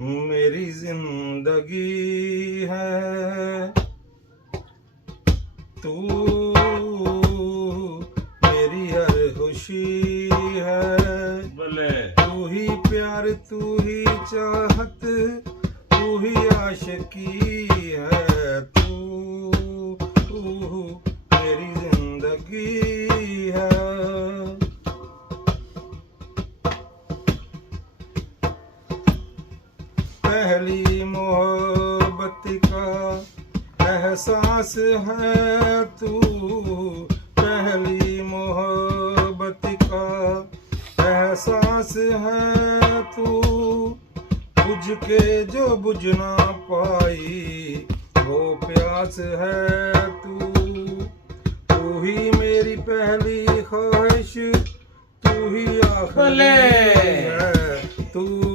मेरी जिंदगी है तू, मेरी हर खुशी है। बोले तू ही प्यार, तू ही चाहत, तू ही आशिकी है। तू मेरी जिंदगी है। पहली मोहब्बत का एहसास है तू, पहली मोहब्बत का एहसास है तू। बुझ के जो बुझ ना पाई वो प्यास है तू। तू ही मेरी पहली ख्वाहिश, तू ही आखिरी बोले है। तू